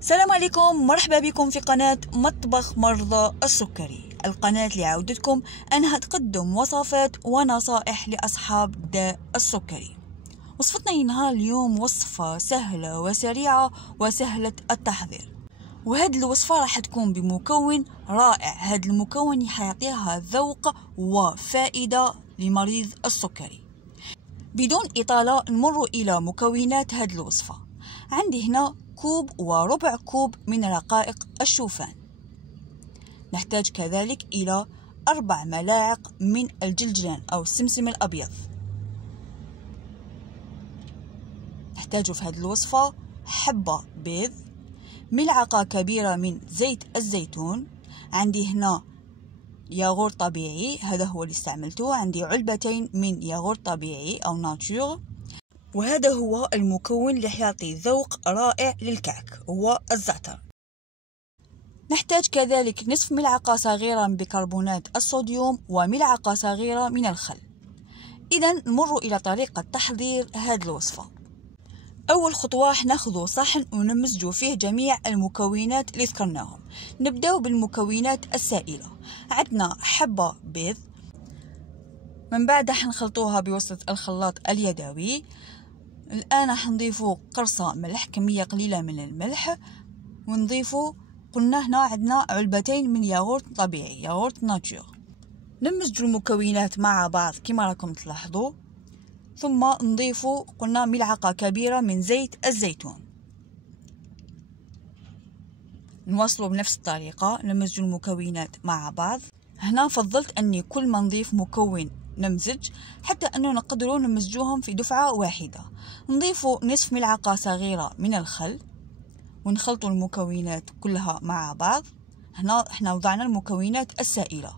السلام عليكم، مرحبا بكم في قناة مطبخ مرضى السكري، القناة اللي عودتكم أنها تقدم وصفات ونصائح لأصحاب داء السكري. وصفتنا لنهار اليوم وصفة سهلة وسريعة وسهلة التحضير، وهذه الوصفة راح تكون بمكون رائع. هذا المكون حيعطيها ذوق وفائدة لمريض السكري. بدون إطالة نمر إلى مكونات هذه الوصفة. عندي هنا كوب وربع كوب من رقائق الشوفان. نحتاج كذلك إلى 4 ملاعق من الجلجلان أو السمسم الأبيض. نحتاج في هذه الوصفة حبة بيض، ملعقة كبيرة من زيت الزيتون. عندي هنا ياغورت طبيعي، هذا هو اللي استعملته. عندي علبتين من ياغورت طبيعي أو ناتور، وهذا هو المكون اللي حيعطي ذوق رائع للكعك، هو الزعتر. نحتاج كذلك نصف ملعقة صغيرة من بيكربونات الصوديوم وملعقة صغيرة من الخل. إذا نمر إلى طريقة تحضير هذه الوصفة. أول خطوة حناخذ صحن ونمزج فيه جميع المكونات اللي ذكرناهم. نبدأ بالمكونات السائلة. عندنا حبة بيض، من بعد حنخلطوها بواسطة الخلاط اليدوي. الآن حنضيفو قرصة ملح، كمية قليلة من الملح، ونضيفو قلنا هنا عندنا علبتين من ياغورت طبيعي، ياغورت ناتور. نمزج المكونات مع بعض كما راكم تلاحظوا، ثم نضيفو قلنا ملعقة كبيرة من زيت الزيتون. نواصلوا بنفس الطريقة، نمزج المكونات مع بعض. هنا فضلت أني كل ما نضيف مكون نمزج حتى أنه نقدروا نمزجوهم في دفعة واحدة. نضيفوا نصف ملعقة صغيرة من الخل ونخلطوا المكونات كلها مع بعض. هنا احنا وضعنا المكونات السائلة.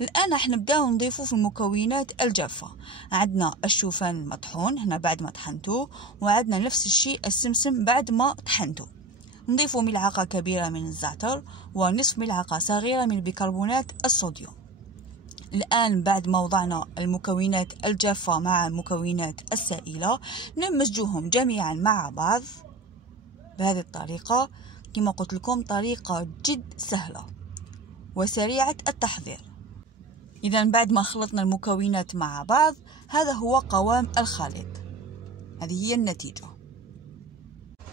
الآن راح نبداو نضيفوا في المكونات الجافة. عندنا الشوفان المطحون هنا بعد ما طحنتوه، وعندنا نفس الشيء السمسم بعد ما طحنتوه. نضيفوا ملعقة كبيرة من الزعتر ونصف ملعقة صغيرة من بيكربونات الصوديوم. الآن بعد ما وضعنا المكونات الجافة مع المكونات السائلة نمزجوهم جميعا مع بعض بهذه الطريقة. كما قلت لكم طريقة جد سهلة وسريعة التحضير. إذا بعد ما خلطنا المكونات مع بعض هذا هو قوام الخليط، هذه هي النتيجة.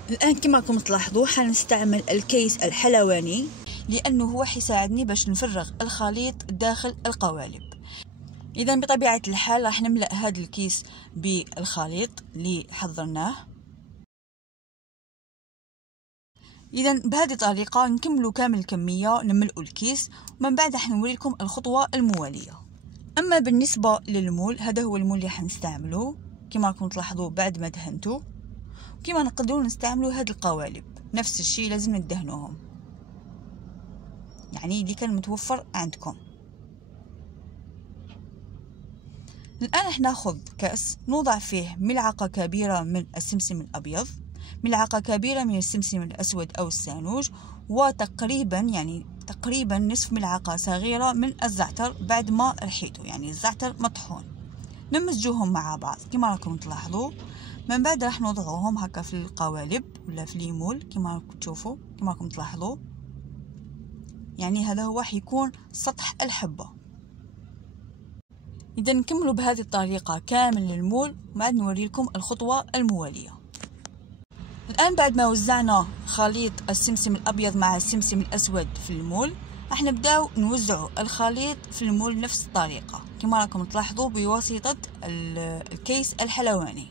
الآن كما راكم تلاحظوا حنستعمل الكيس الحلواني لأنه هو حيساعدني باش نفرغ الخليط داخل القوالب. إذا بطبيعة الحال راح نملأ هذا الكيس بالخليط اللي حضرناه. إذا بهذه الطريقة نكملوا كامل الكمية، نملئوا الكيس، ومن بعد راح نوريكم الخطوة الموالية. أما بالنسبة للمول، هذا هو المول اللي حنستعمله كما راكم تلاحظوا بعد ما دهنته. كما نقدروا نستعملوا هذه القوالب نفس الشيء، لازم ندهنوهم يعني اللي كان متوفر عندكم. الآن راح ناخذ كأس نوضع فيه ملعقة كبيرة من السمسم الأبيض، ملعقة كبيرة من السمسم الأسود أو السانوج، وتقريبا نصف ملعقة صغيرة من الزعتر بعد ما رحيته، يعني الزعتر مطحون. نمزجوهم مع بعض كما راكم تلاحظوا. من بعد راح نوضعوهم هكا في القوالب ولا في ليمول كما راكم تشوفوا، كما راكم تلاحظوا. يعني هذا هو حيكون سطح الحبة. إذا نكملوا بهذه الطريقة كامل المول، وبعد نوري لكم الخطوة الموالية. الآن بعد ما وزعنا خليط السمسم الأبيض مع السمسم الأسود في المول، راح نبداو نوزعوا الخليط في المول نفس الطريقة كما راكم تلاحظوا بواسطة الكيس الحلواني.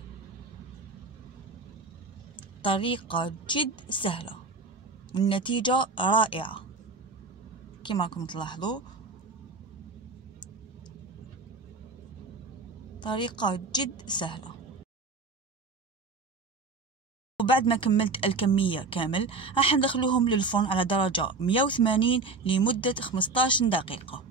طريقة جد سهلة والنتيجة رائعة كما راكم تلاحظوا. طريقة جد سهلة. وبعد ما كملت الكمية كامل راح ندخلوهم للفرن على درجة 180 لمدة 15 دقيقة.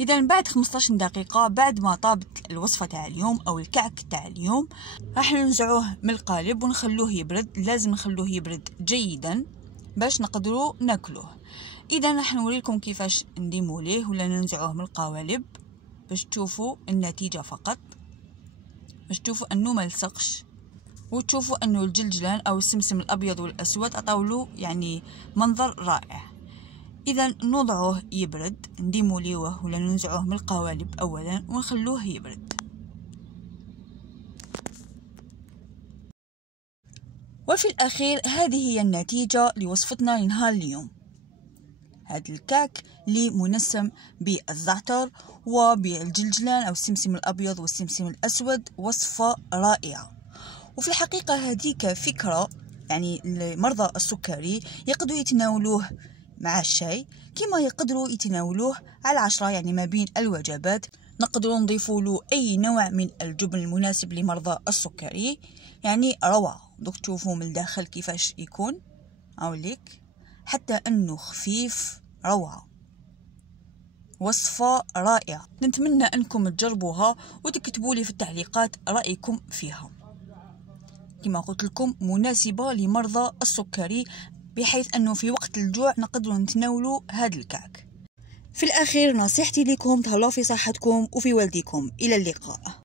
إذا بعد 15 دقيقة بعد ما طابت الوصفة تاع اليوم أو الكعك تاع اليوم، راح ننزعوه من القالب ونخلوه يبرد. لازم نخلوه يبرد جيدا باش نقدروا ناكلوه. إذا راح نوريكم كيفاش نديمو ليه ولا ننزعوه من القوالب باش تشوفوا النتيجة فقط، باش تشوفوا أنه ملصقش. وتشوفوا انه الجلجلان او السمسم الابيض والاسود اطاولو يعني منظر رائع. اذا نوضعوه يبرد، نديموليوه ولا ننزعوه من القوالب اولا ونخلوه يبرد. وفي الاخير هذه هي النتيجة لوصفتنا لنهار اليوم. هذا الكعك اللي منسم بالزعتر وبالجلجلان او السمسم الابيض والسمسم الاسود، وصفة رائعة. وفي الحقيقة هذه كفكرة يعني لمرضى السكري يقدروا يتناولوه مع الشاي، كما يقدروا يتناولوه على العشرة يعني ما بين الوجبات. نقدروا نضيفوا له اي نوع من الجبن المناسب لمرضى السكري، يعني روعة. دوك تشوفوا من الداخل كيفاش يكون، اوليك حتى انه خفيف، روعة، وصفة رائعة. نتمنى انكم تجربوها وتكتبوا لي في التعليقات رأيكم فيها. كما قلت لكم مناسبة لمرضى السكري، بحيث انه في وقت الجوع نقدروا نتناولوا هذا الكعك. في الاخير نصيحتي لكم تهلاو في صحتكم وفي والديكم. الى اللقاء.